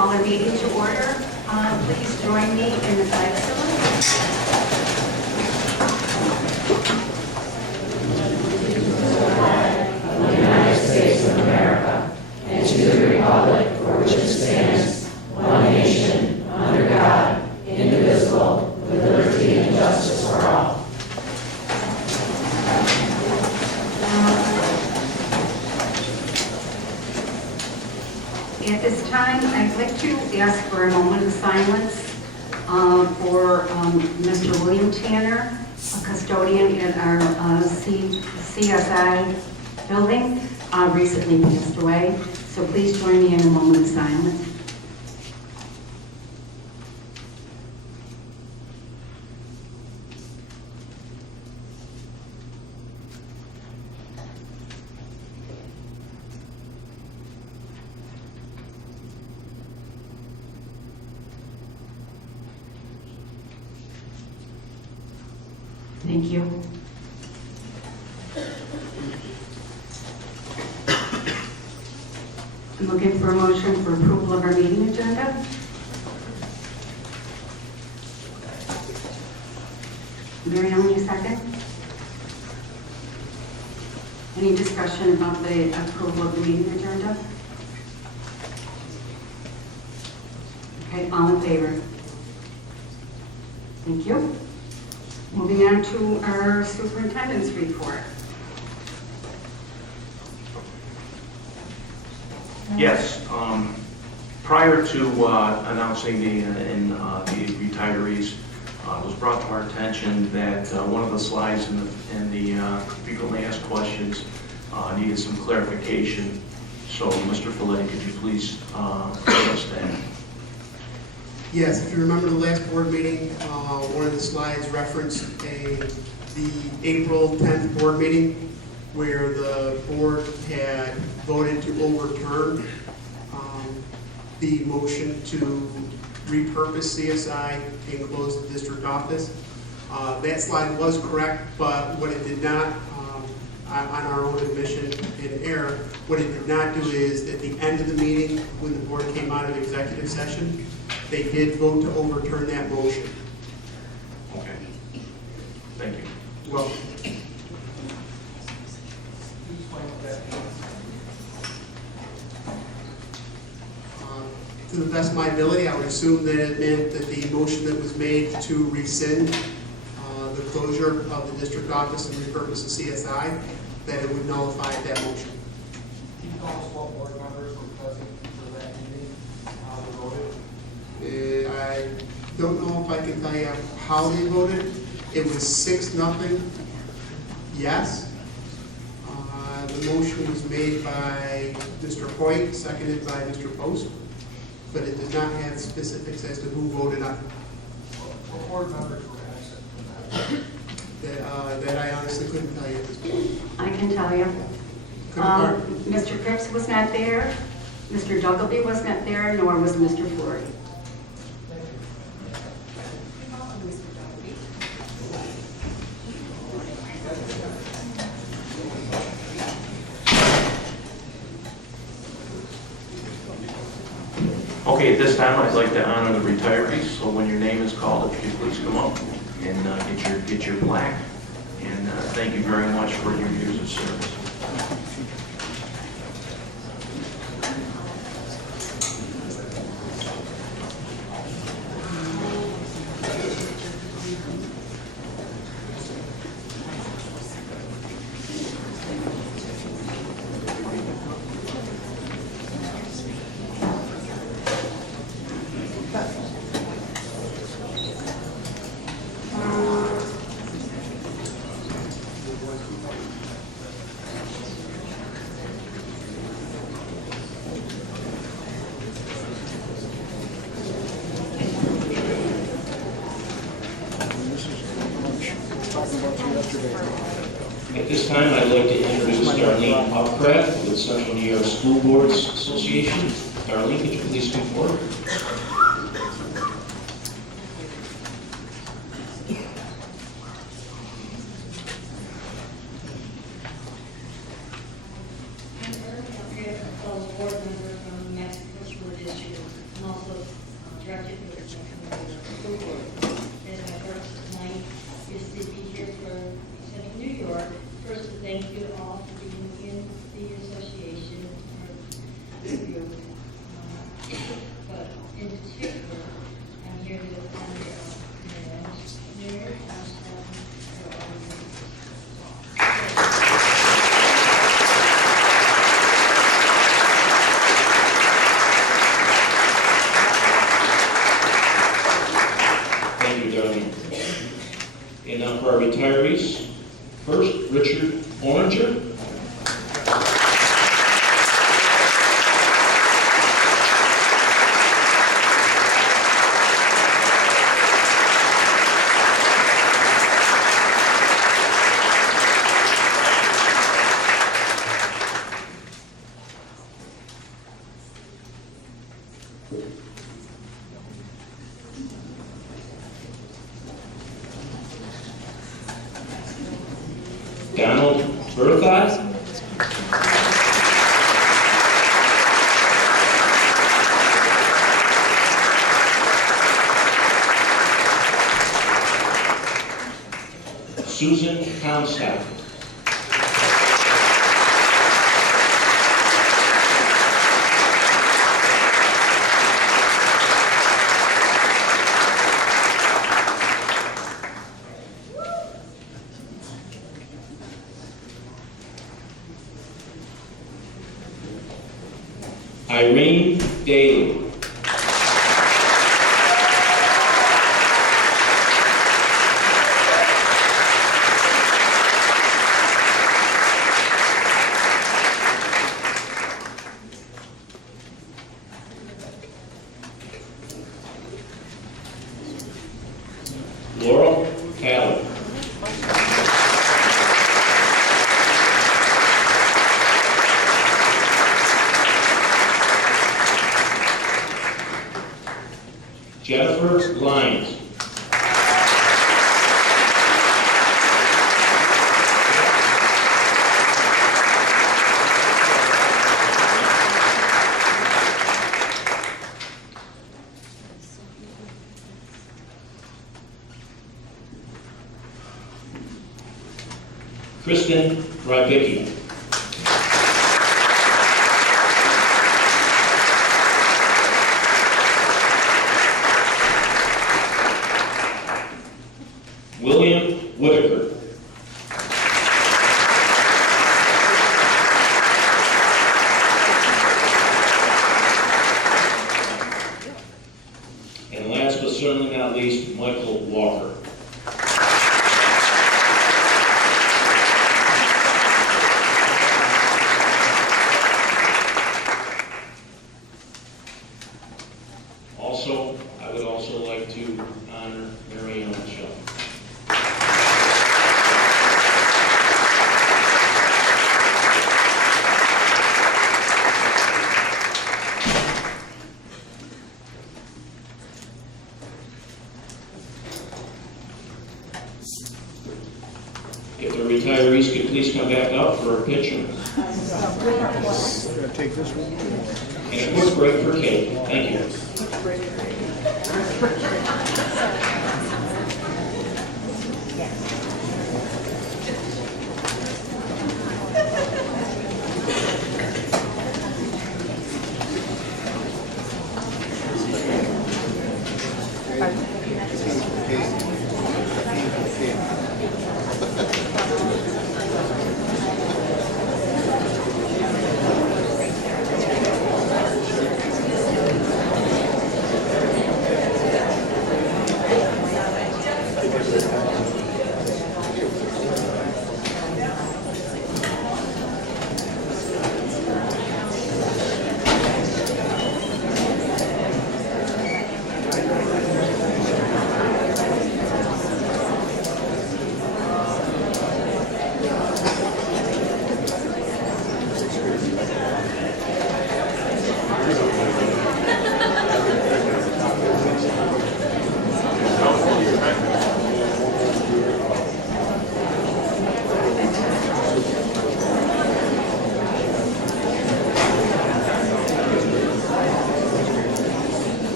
call a meeting to order. Please join me in the flag salute. At this time, I'd like to ask for a moment of silence for Mr. William Tanner, a custodian at our CSI building, recently passed away. So please join me in a moment of silence. Thank you. I'm looking for a motion for approval of our meeting agenda. Mary Ellen, you second? Any discussion about the approval of the meeting agenda? Okay, all in favor? Thank you. Moving on to our superintendent's report. Yes, prior to announcing the retirees, it was brought to our attention that one of the slides in the frequently asked questions needed some clarification. So, Mr. Folletti, could you please give us that? Yes, if you remember the last board meeting, one of the slides referenced the April 10th board meeting where the board had voted to overturn the motion to repurpose CSI and close the district office. That slide was correct, but what it did not, on our own admission and error, what it did not do is at the end of the meeting when the board came out of executive session, they did vote to overturn that motion. Okay. Thank you. Well, to the best of my ability, I would assume that it meant that the motion that was made to rescind the closure of the district office and repurpose the CSI, that it would nullify that motion. Can you tell us what board members were present for that meeting, how they voted? I don't know if I can tell you how they voted. It was 6-0, yes. The motion was made by Mr. Hoyt, seconded by Mr. Post, but it does not have specifics as to who voted on it. What board members were absent from that? That I honestly couldn't tell you at this point. I can tell you. Mr. Cripps was not there, Mr. Duggleby was not there, nor was Mr. Flory. Okay, at this time, I'd like to honor the retirees. So when your name is called, if you please come up and get your plaque. And thank you very much for your years of service. At this time, I'd like to introduce Darlene Upcraft with Central New York School Boards Association. Darlene, could you please come forward? I'm Erin Upcraft, a fellow board member from Mexico School District, and also director for the school board. And my first tonight is to be here for Central New York. First, to thank you all for being in the association for you. But in particular, I'm here to honor Mayor Ashton for all of you. Thank you, Darlene. And now for our retirees. First, Richard Oranger. Donald Berthod. Susan Comstock. Irene Daly. Laurel Halley. Jennifer Lyons. Kristen Rybicki. William Whitaker. And last but certainly not least, Michael Walker. Also, I would also like to honor Mary Ellen Shaw. If the retirees could please come back up for a picture. Take this one. And a quick break for cake. Thank you.